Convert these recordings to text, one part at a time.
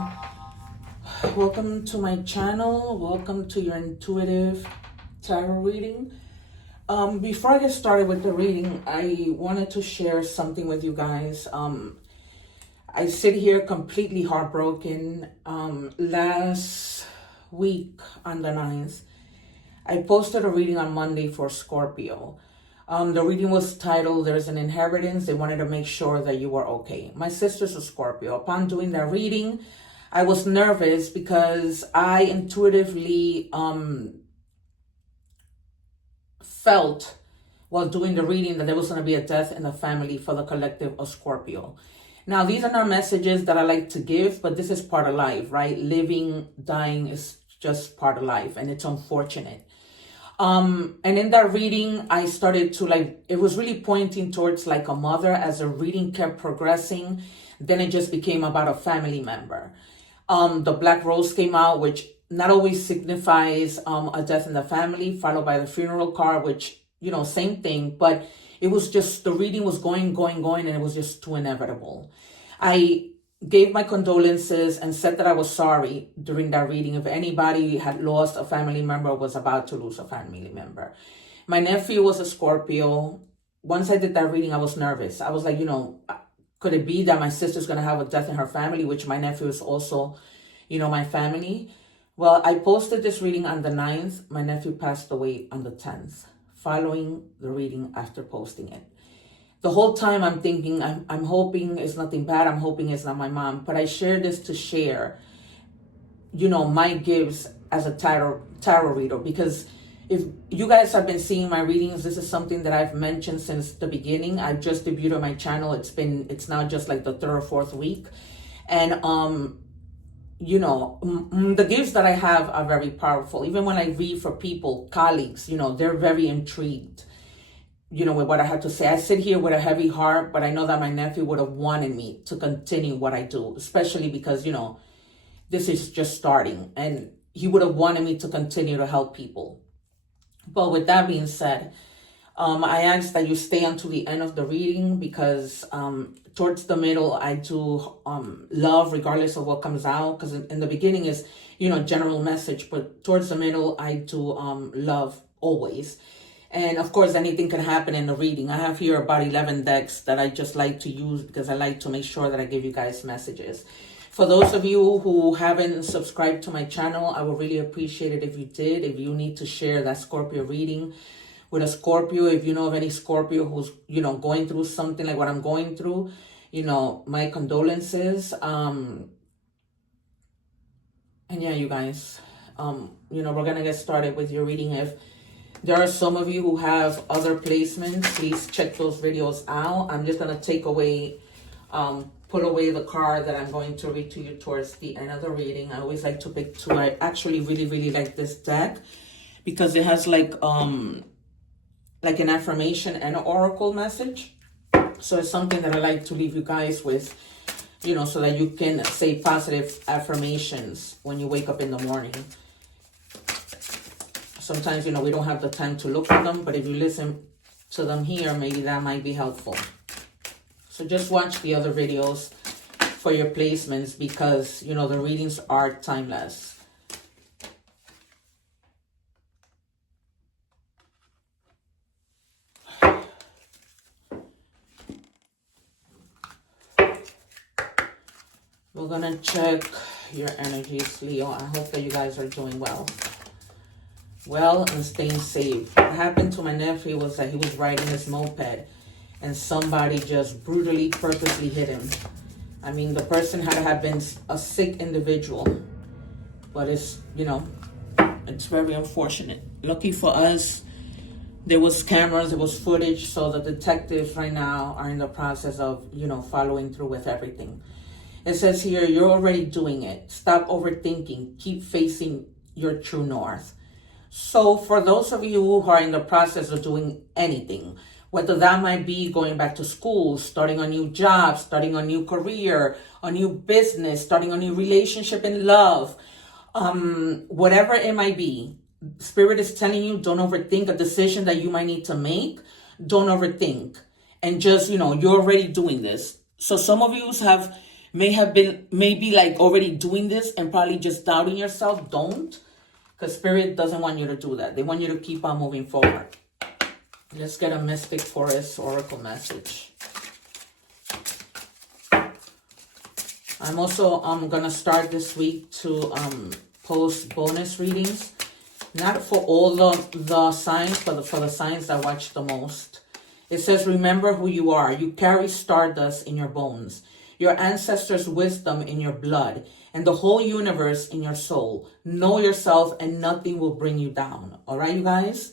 Scorpio. Welcome to my channel. Welcome to your intuitive tarot reading. Before I get started with the reading, I wanted to share something with you guys. I sit here completely heartbroken. Last week on the 9th, I posted a reading on Monday for Scorpio. The reading was titled, There's an Inheritance. They wanted to make sure that you were okay. My sister's a Scorpio. Upon doing that reading, I was nervous because I intuitively felt while doing the reading that there was going to be a death in the family for the collective of Scorpio. Now, these are not messages that I like to give, but this is part of life, right? Living, dying is just part of life, and it's unfortunate. And in that reading, I started to it was really pointing towards like a mother. As the reading kept progressing, then it just became about a family member. The Black Rose came out, which not always signifies a death in the family, followed by the funeral card, which, same thing. But it was just, the reading was going, and it was just too inevitable. I gave my condolences and said that I was sorry during that reading if anybody had lost a family member or was about to lose a family member. My nephew was a Scorpio. Once I did that reading, I was nervous. I was like, could it be that my sister's going to have a death in her family, which my nephew is also, my family? Well, I posted this reading on the 9th. My nephew passed away on the 10th, following the reading after posting it. The whole time I'm thinking, I'm hoping it's nothing bad. I'm hoping it's not my mom. But I share this to share, my gifts as a tarot reader. Because if you guys have been seeing my readings, this is something that I've mentioned since the beginning. I've just debuted on my channel. It's now just like the 3rd or 4th week. And, the gifts that I have are very powerful. Even when I read for people, colleagues, they're very intrigued, with what I have to say. I sit here with a heavy heart, but I know that my nephew would have wanted me to continue what I do, especially because, this is just starting, and he would have wanted me to continue to help people. But with that being said, I ask that you stay until the end of the reading because towards the middle, I do love regardless of what comes out, because in the beginning is, general message, but towards the middle, I do love always. And of course, anything can happen in the reading. I have here about 11 decks that I just like to use because I like to make sure that I give you guys messages. For those of you who haven't subscribed to my channel, I would really appreciate it if you did. If you need to share that Scorpio reading with a Scorpio, if you know of any Scorpio who's, going through something like what I'm going through, my condolences. And yeah, you guys, we're going to get started with your reading. If there are some of you who have other placements, please check those videos out. I'm just going to take away, pull away the card that I'm going to read to you towards the end of the reading. I always like to pick two. I actually really, really like this deck because it has like an affirmation and an oracle message. So it's something that I like to leave you guys with, so that you can say positive affirmations when you wake up in the morning. Sometimes, we don't have the time to look at them, but if you listen to them here, maybe that might be helpful. So just watch the other videos for your placements because, the readings are timeless. We're going to check your energies, Leo. I hope that you guys are doing well and staying safe. What happened to my nephew was that he was riding his moped and somebody just brutally, purposely hit him. I mean, the person had to have been a sick individual, but it's, it's very unfortunate. Lucky for us, there was cameras, there was footage, so the detectives right now are in the process of, following through with everything. It says here, you're already doing it. Stop overthinking. Keep facing your true north. So for those of you who are in the process of doing anything, whether that might be going back to school, starting a new job, starting a new career, a new business, starting a new relationship in love, whatever it might be, Spirit is telling you, don't overthink a decision that you might need to make. Don't overthink. And just, you're already doing this. So some of you have may be like already doing this and probably just doubting yourself. Don't, because Spirit doesn't want you to do that. They want you to keep on moving forward. Let's get a Mystic Forest Oracle message. I'm also gonna start this week to post bonus readings, not for all the signs, but for the signs that watch the most. It says, remember who you are. You carry stardust in your bones, your ancestors' wisdom in your blood, and the whole universe in your soul. Know yourself and nothing will bring you down. All right, you guys?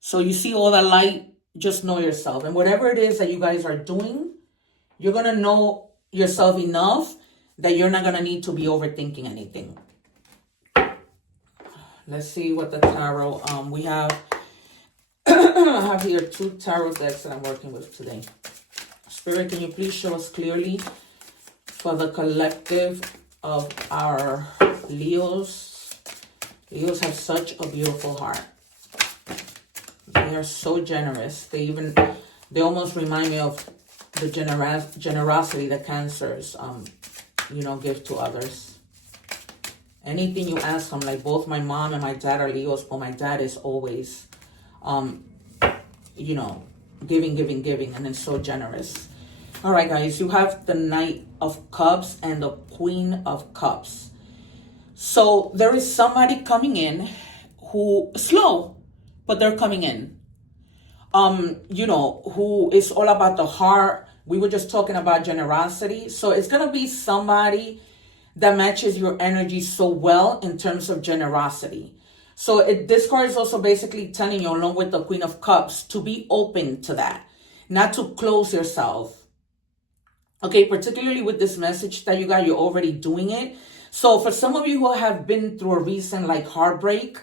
So you see all that light, just know yourself. And whatever it is that you guys are doing, you're going to know yourself enough that you're not going to need to be overthinking anything. Let's see what the tarot, we have, I have here 2 tarot decks that I'm working with today. Spirit, can you please show us clearly for the collective of our Leos? Leos have such a beautiful heart. They are so generous. They almost remind me of the generosity that Cancers, give to others. Anything you ask them, like both my mom and my dad are Leos, but my dad is always, giving, and then so generous. All right, guys, you have the Knight of Cups and the Queen of Cups. So there is somebody coming in who slow, but they're coming in. Who is all about the heart. We were just talking about generosity. So it's going to be somebody that matches your energy so well in terms of generosity. So this card is also basically telling you, along with the Queen of Cups, to be open to that, not to close yourself. Okay, particularly with this message that you got, you're already doing it. So for some of you who have been through a recent heartbreak,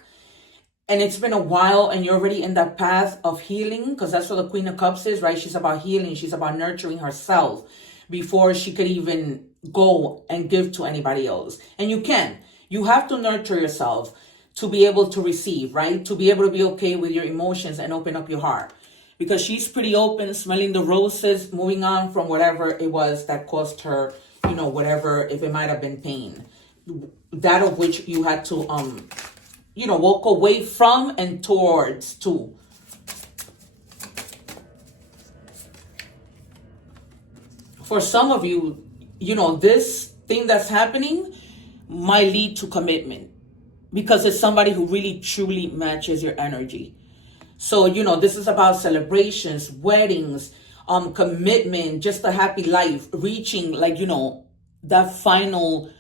and it's been a while and you're already in that path of healing, because that's what the Queen of Cups is, right? She's about healing. She's about nurturing herself before she could even go and give to anybody else. And you have to nurture yourself to be able to receive, right? To be able to be okay with your emotions and open up your heart. Because she's pretty open, smelling the roses, moving on from whatever it was that caused her, whatever, if it might have been pain. That of which you had to, walk away from and towards too. For some of you, this thing that's happening might lead to commitment because it's somebody who really truly matches your energy. So, this is about celebrations, weddings, commitment, just a happy life, reaching that final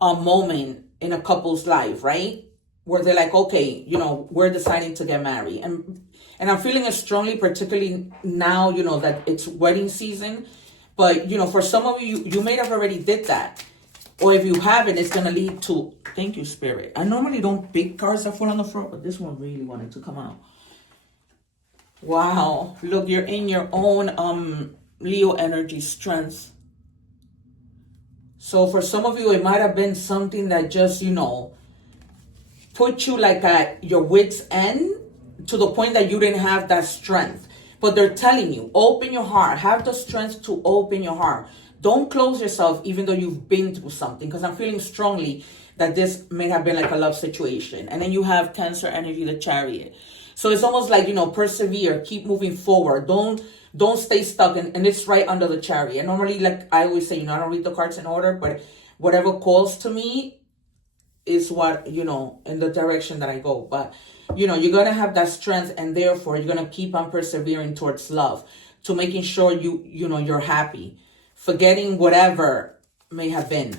moment in a couple's life, right? Where they're like, okay, we're deciding to get married. And I'm feeling it strongly, particularly now, that it's wedding season. But, for some of you, you may have already did that. Or if you haven't, it's going to lead to, thank you, Spirit. I normally don't pick cards that fall on the floor, but this one really wanted to come out. Wow. Look, you're in your own Leo energy strength. So for some of you, it might have been something that just, put you at your wit's end to the point that you didn't have that strength. But they're telling you, open your heart. Have the strength to open your heart. Don't close yourself even though you've been through something. Because I'm feeling strongly that this may have been a love situation. And then you have Cancer energy, the Chariot. So it's almost persevere, keep moving forward. Don't stay stuck. And it's right under the Chariot. And normally, I always say, I don't read the cards in order, but whatever calls to me is what, in the direction that I go. But, you're going to have that strength, and therefore you're going to keep on persevering towards love, to making sure you're happy, forgetting whatever may have been.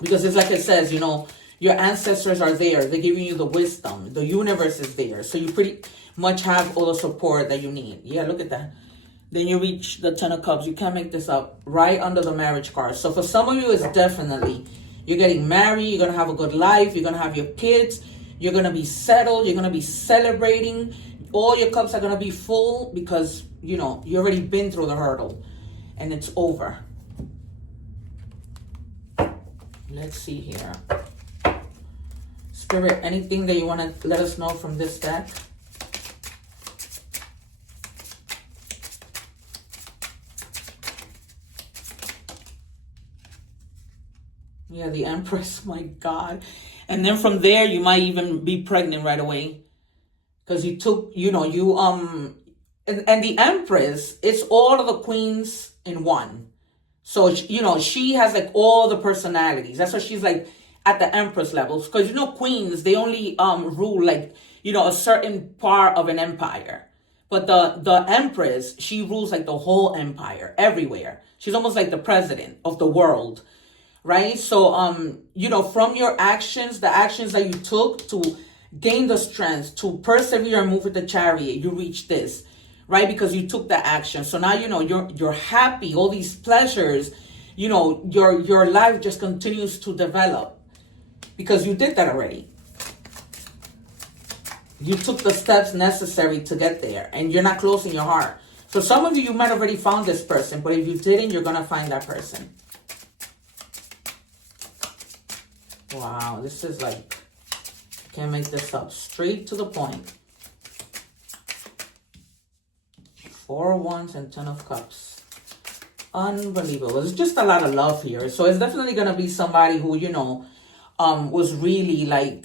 Because it's like it says, your ancestors are there. They're giving you the wisdom. The universe is there. So you pretty much have all the support that you need. Yeah, look at that. Then you reach the Ten of Cups. You can't make this up. Right under the marriage card. So for some of you, it's definitely, you're getting married. You're going to have a good life. You're going to have your kids. You're going to be settled. You're going to be celebrating. All your cups are going to be full because, you already been through the hurdle. And it's over. Let's see here. Spirit, anything that you want to let us know from this deck? Yeah, the Empress, my God. And then from there, you might even be pregnant right away. Because you took, and the Empress, it's all of the queens in one. So, she has like all the personalities. That's why she's like at the Empress levels. Because, queens, they only rule like, a certain part of an empire. But the Empress, she rules like the whole empire, everywhere. She's almost like the president of the world, right? So, from your actions, the actions that you took to gain the strength to persevere and move with the Chariot, you reach this, right? Because you took the action. So now, you're happy, all these pleasures, your life just continues to develop because you did that already. You took the steps necessary to get there, and you're not closing your heart. So some of you might have already found this person, but if you didn't, you're going to find that person. Wow, this is like, can't make this up. Straight to the point. 4 of Wands and 10 of Cups. Unbelievable. There's just a lot of love here. So it's definitely going to be somebody who, was really like,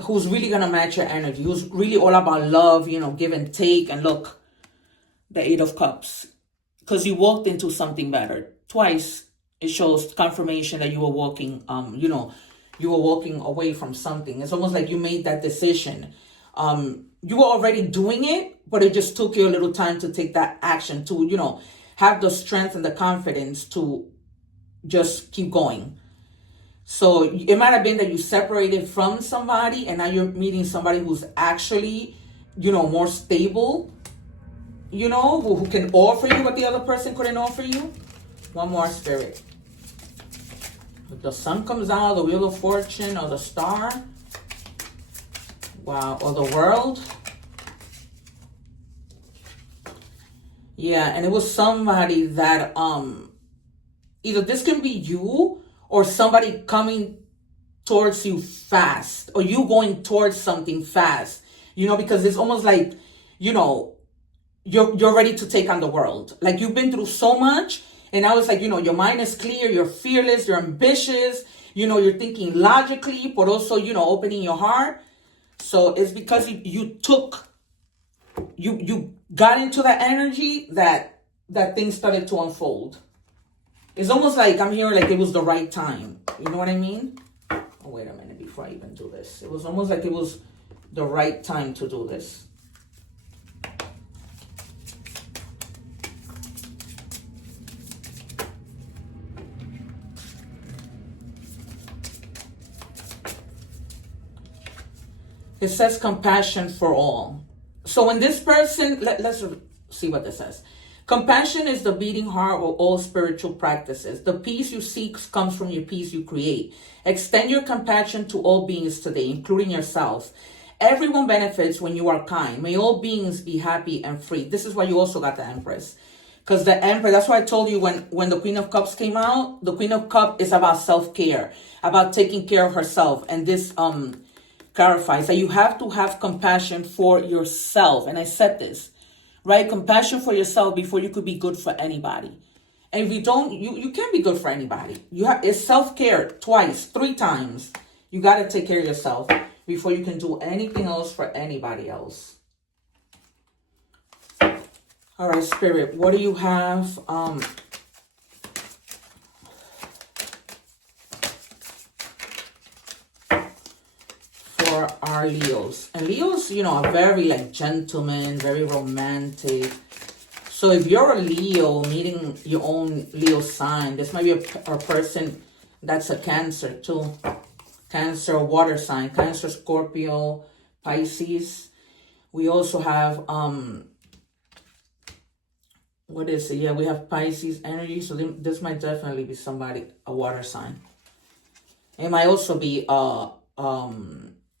who's really going to match your energy. Who's really all about love, give and take. And look, the 8 of Cups. Because you walked into something better. Twice, it shows confirmation that you were walking, you were walking away from something. It's almost like you made that decision. You were already doing it, but it just took you a little time to take that action to, have the strength and the confidence to just keep going. So it might have been that you separated from somebody and now you're meeting somebody who's actually, more stable, who can offer you what the other person couldn't offer you. One more, Spirit. If the Sun comes out, the Wheel of Fortune, or the Star. Wow, or the World. Yeah, and it was somebody that, either this can be you or somebody coming towards you fast, or you going towards something fast, because it's almost like, you're ready to take on the world. Like you've been through so much, and now it's like, your mind is clear, you're fearless, you're ambitious, you're thinking logically, but also, opening your heart. So it's because you got into that energy that things started to unfold. It's almost like I'm hearing like it was the right time. You know what I mean? Oh, wait a minute before I even do this. It was almost like it was the right time to do this. It says compassion for all. So when this person, let's see what this says. Compassion is the beating heart of all spiritual practices. The peace you seek comes from your peace you create. Extend your compassion to all beings today, including yourself. Everyone benefits when you are kind. May all beings be happy and free. This is why you also got the Empress. Because the Empress, that's why I told you when the Queen of Cups came out, the Queen of Cups is about self-care, about taking care of herself. And this clarifies that you have to have compassion for yourself. And I said this, right? Compassion for yourself before you could be good for anybody. And if you don't, you can't be good for anybody. It's self-care twice, 3 times. You got to take care of yourself before you can do anything else for anybody else. All right, Spirit, what do you have? For our Leos. And Leos, are very like gentlemen, very romantic. So if you're a Leo meeting your own Leo sign, this might be a person that's a Cancer too. Cancer, water sign, Cancer, Scorpio, Pisces. We also have, what is it? Yeah, we have Pisces energy. So this might definitely be somebody, a water sign. It might also be,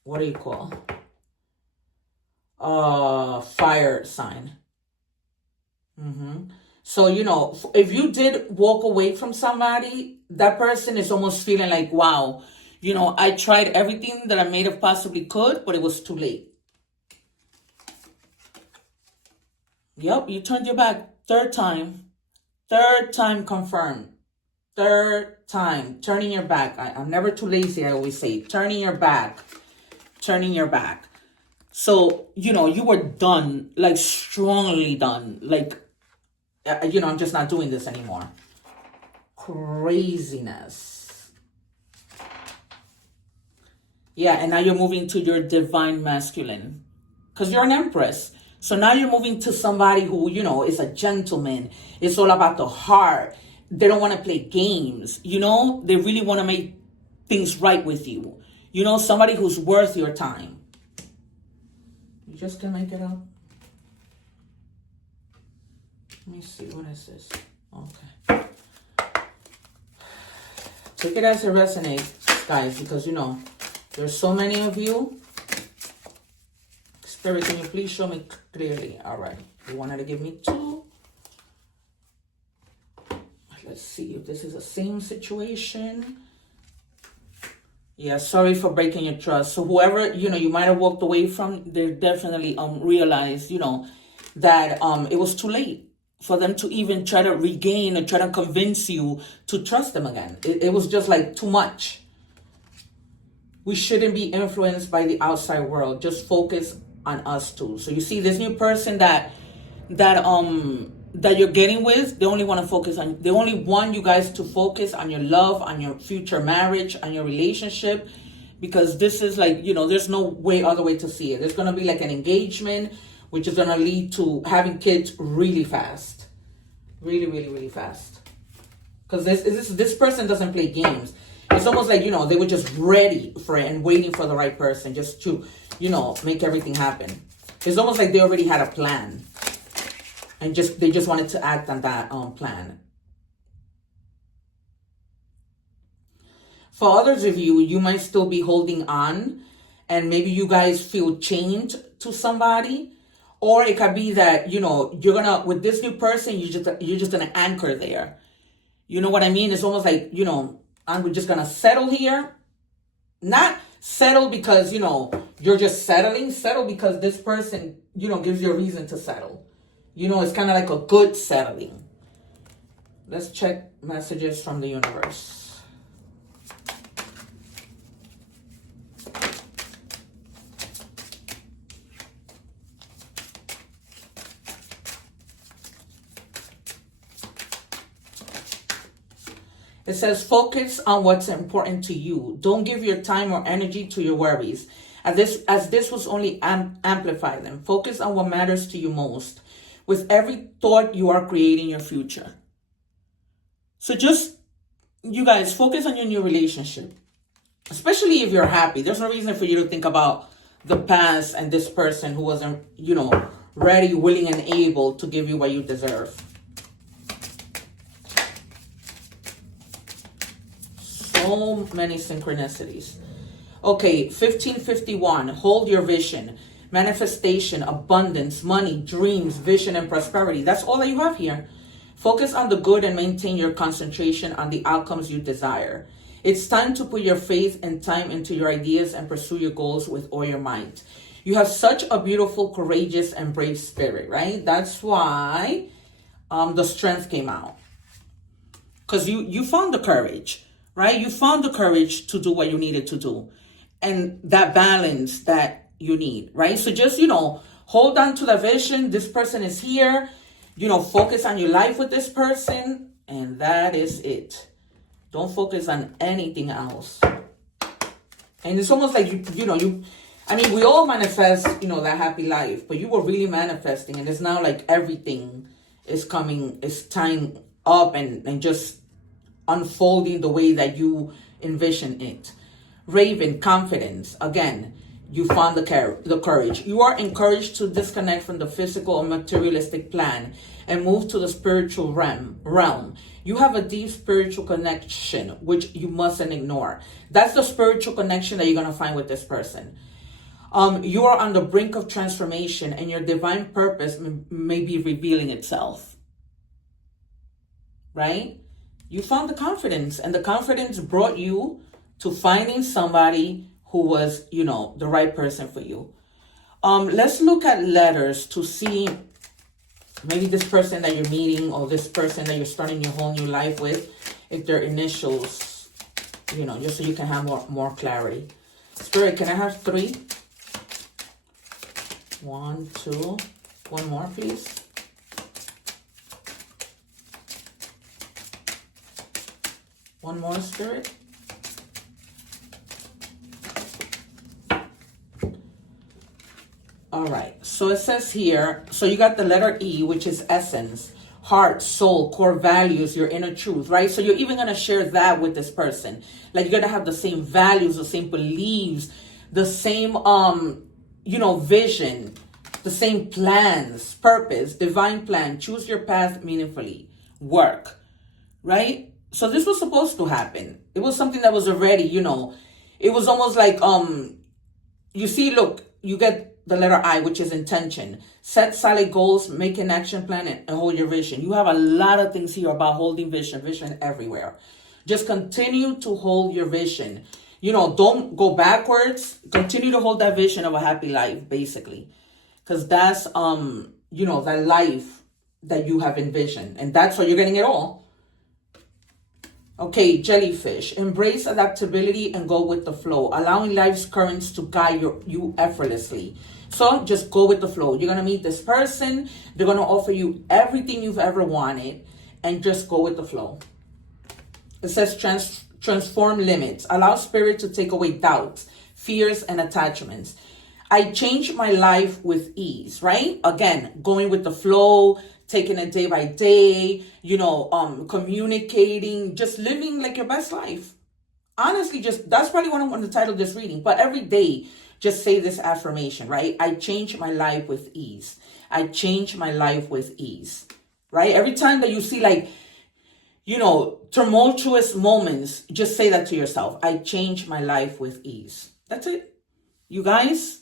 what do you call? Fire sign. So, if you did walk away from somebody, that person is almost feeling like, wow, I tried everything that I made of possibly could, but it was too late. Yep, you turned your back 3rd time. 3rd time confirmed. Third time, turning your back. I'm never too lazy, I always say. Turning your back. Turning your back. So, you were done, like strongly done. Like, I'm just not doing this anymore. Craziness. Yeah, and now you're moving to your divine masculine. Because you're an empress. So now you're moving to somebody who, is a gentleman. It's all about the heart. They don't want to play games. They really want to make things right with you. Somebody who's worth your time. You just can make it up. Let me see. What is this? Okay. Take it as it resonates, guys, because, there's so many of you. Spirit, can you please show me clearly? All right. You wanted to give me 2. Let's see if this is the same situation. Yeah, sorry for breaking your trust. So whoever, you might have walked away from, they definitely realized, that it was too late for them to even try to regain or try to convince you to trust them again. It was just like too much. We shouldn't be influenced by the outside world. Just focus on us too. So you see this new person that you're getting with, they only want you guys to focus on your love, on your future marriage, on your relationship, because this is like, there's no other way to see it. There's going to be like an engagement, which is going to lead to having kids really fast. Really, really, really fast. Because this person doesn't play games. It's almost like, they were just ready for it and waiting for the right person just to, make everything happen. It's almost like they already had a plan. And they just wanted to act on that plan. For others of you, you might still be holding on. And maybe you guys feel chained to somebody. Or it could be that, with this new person, you're just going to anchor there. You know what I mean? It's almost like, I'm just going to settle here. Not settle because, you're just settling. Settle because this person, gives you a reason to settle. It's kind of like a good settling. Let's check messages from the universe. It says, focus on what's important to you. Don't give your time or energy to your worries, as this will only amplify them. Focus on what matters to you most. With every thought, you are creating your future. So just, you guys, focus on your new relationship. Especially if you're happy. There's no reason for you to think about the past and this person who wasn't, ready, willing, and able to give you what you deserve. So many synchronicities. Okay, 1551. Hold your vision. Manifestation, abundance, money, dreams, vision, and prosperity. That's all that you have here. Focus on the good and maintain your concentration on the outcomes you desire. It's time to put your faith and time into your ideas and pursue your goals with all your might. You have such a beautiful, courageous, and brave spirit, right? That's why the strength came out. Because you found the courage, right? You found the courage to do what you needed to do. And that balance that you need, right? So just, hold on to the vision. This person is here. Focus on your life with this person. And that is it. Don't focus on anything else. And it's almost like, we all manifest, that happy life. But you were really manifesting. And it's now like everything is coming, is tying up and just unfolding the way that you envision it. Raven, confidence. Again, you found the courage. You are encouraged to disconnect from the physical or materialistic plan and move to the spiritual realm. You have a deep spiritual connection, which you mustn't ignore. That's the spiritual connection that you're going to find with this person. You are on the brink of transformation, and your divine purpose may be revealing itself. Right? You found the confidence, and the confidence brought you to finding somebody who was, the right person for you. Let's look at letters to see maybe this person that you're meeting or this person that you're starting your whole new life with. if they're initials, you know, just so you can have more clarity. Spirit, can I have 3? 1, 2, one more, please. One more, Spirit. All right, so it says here, so you got the letter E, which is essence, heart, soul, core values, your inner truth, right? So you're even going to share that with this person. Like, you're going to have the same values, the same beliefs, the same, you know, vision, the same plans, purpose, divine plan, choose your path meaningfully, work, right? So this was supposed to happen. It was something that was already, you know, it was almost like, you see, look, you get the letter I, which is intention. Set solid goals, make an action plan, and hold your vision. You have a lot of things here about holding vision everywhere. Just continue to hold your vision. You know, don't go backwards. Continue to hold that vision of a happy life, basically. Because that's, you know, that life that you have envisioned. And that's why you're getting it all. Okay, jellyfish. Embrace adaptability and go with the flow, allowing life's currents to guide you effortlessly. So just go with the flow. You're going to meet this person. They're going to offer you everything you've ever wanted, and just go with the flow. It says transform limits. Allow spirit to take away doubts, fears, and attachments. I change my life with ease, right? Again, going with the flow, taking it day by day, you know, communicating, just living like your best life. Honestly, just that's probably what I want to title this reading. But every day, just say this affirmation, right? I change my life with ease. I change my life with ease, right? Every time that you see, like, you know, tumultuous moments, just say that to yourself. I change my life with ease. That's it. You guys,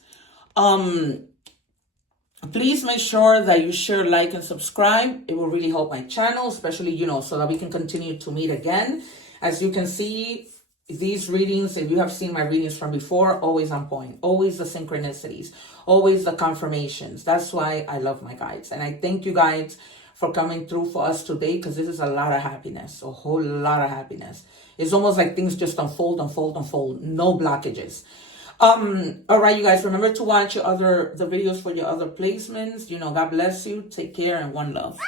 please make sure that you share, like, and subscribe. It will really help my channel, especially, you know, so that we can continue to meet again. As you can see, these readings, if you have seen my readings from before, always on point, always the synchronicities, always the confirmations. That's why I love my guides. And I thank you guys for coming through for us today, because this is a lot of happiness, a whole lot of happiness. It's almost like things just unfold, no blockages. All right, you guys, remember to watch the videos for your other placements. You know, God bless you. Take care, and one love.